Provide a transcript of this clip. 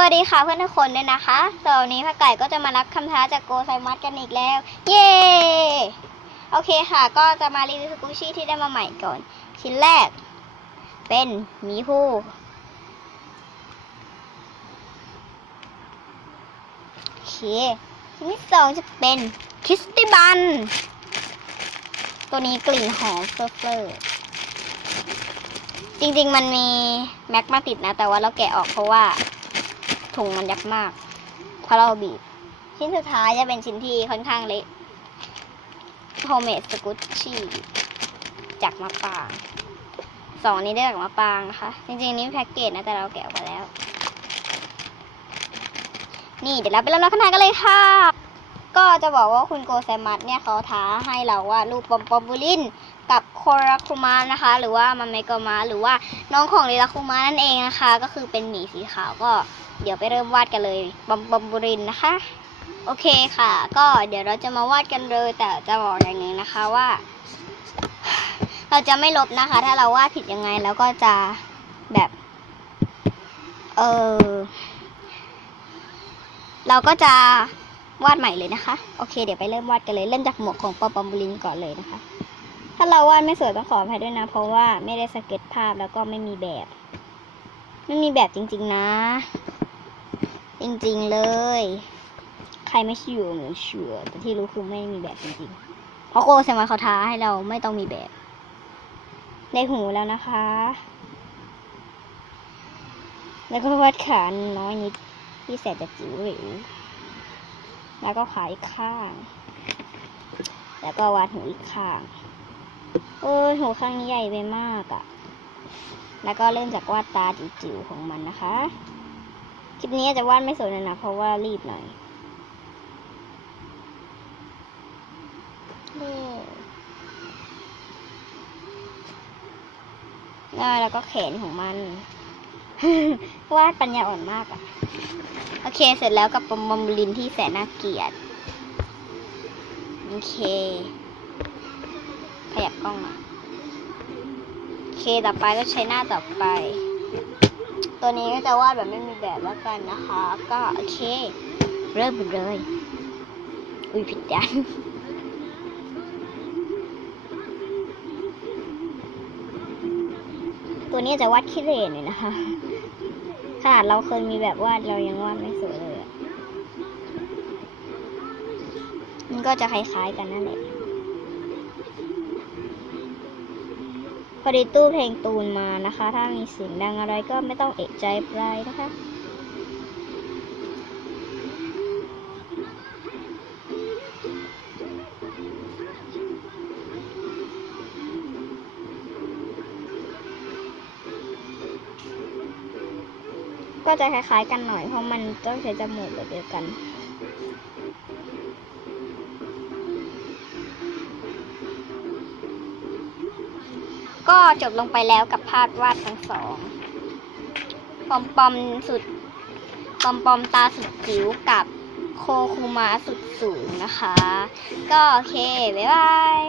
วัสดีค่ะเพื่อนทุกคนด้วยนะคะตอนนี้พ่อไก่ก็จะมารับคำท้าจากโกไซมัสกันอีกแล้ว เย้ โอเคค่ะ ก็จะมารีวิวสกูชี่ที่ได้มาใหม่ก่อน ชิ้นแรก เป็นมีภูโอเค ชิ้นที่สองจะเป็นคิสตี้บัน ตัวนี้กลิ่นหอมเฟอร์เฟอร์จริงๆมันมีแม็กมาติดนะ แต่ว่าเราแกะออกเพราะว่า ถุงมันยักมากเพราะเราบีบ ชิ้นสุดท้ายจะเป็นชิ้นที่ค่อนข้างเละโฮเมดสกุชชี่จากมะปางสองนี้ได้จากมะปางนะคะ จริงๆนี้แพ็กเกจนะแต่เราแกะออกมาแล้ว นี่เดี๋ยวเราไปเริ่มรับขนาดกันเลยค่ะ ก็จะบอกว่าคุณโกแซมัสเนี่ยเขาท้าให้เราว่ารูปปอมปอมบูลิน กับโคราคุมานะคะ หรือว่ามันเมกมาหรือว่าน้องของเรราคุมานั่นเองนะคะ ก็คือเป็นหมีสีขาวก็เดี๋ยวไปเริ่มวาดกันเลยบอมบอมบูรินนะคะ โอเคค่ะ ก็เดี๋ยวเราจะมาวาดกันเลย แต่จะบอกอย่างหนึงนะคะว่า เราจะไม่ลบนะคะ ถ้าเราวาดผิดยังไงแล้วก็จะแบบเออเราก็จะวาดใหม่เลยนะคะ โอเค เดี๋ยวไปเริ่มวาดกันเลย เริ่มจากหมวกของปอมปอมบูลินก่อนเลยนะคะ ถ้าเราวาดไม่สวยต้องขออภัยด้วยนะ เพราะว่าไม่ได้สเก็ตภาพแล้วก็ไม่มีแบบ ไม่มีแบบจริง ๆนะ จริงๆเลย ใครไม่เชื่อหนูเชื่อแต่ที่รู้คือไม่มีแบบจริงๆเพราะโกเซมาเขาท้าให้เราไม่ต้องมีแบบ ได้หูแล้วนะคะ แล้วก็วาดขาน้อยนิดที่แสจะจิ๋วหริวแล้วก็ขาอีกข้าง แล้วก็วาดหูอีกข้าง เออหัวข้างนี้ใหญ่ไปมากอะ่ะ แล้วก็เริ่มจากวาดตาจิ๋วๆของมันนะคะ คลิปนี้อาจจะวาดไม่สวยน่อยนะเพราะว่ารีบหน่อยนี่แล้วก็แขนของมัน วาดปัญญาอ่อนมากอะ่ะ โอเคเสร็จแล้วกับปมบอมลินที่แสนน่าเกลียด โอเค ขยับกล้องมาโอเคต่อไปก็ใช้หน้าต่อไป ตัวนี้ก็จะวาดแบบไม่มีแบบแล้วกันนะคะ ก็โอเค เริ่มเลย อุ้ยผิดด้านตัวนี้จะวาดขี้เหร่หน่อยนะคะขนาดเราเคยมีแบบวาดเรายังวาดไม่สวยเลยมันก็จะคล้ายๆกันนั่นแหละ พอดีตู้เพลงตูนมานะคะ ถ้ามีเสียงดังอะไรก็ไม่ต้องเอกใจไปนะคะก็จะคล้ายๆกันหน่อยเพราะมันต้องใช้จมูกแบบเดียวกัน ก็จบลงไปแล้วกับภาพวาดทั้งสองปอมปอมสุดปอมปอมตาสุดจิ๋วกับโคคูมาสุดสูงนะคะ ก็โอเค บ๊ายบาย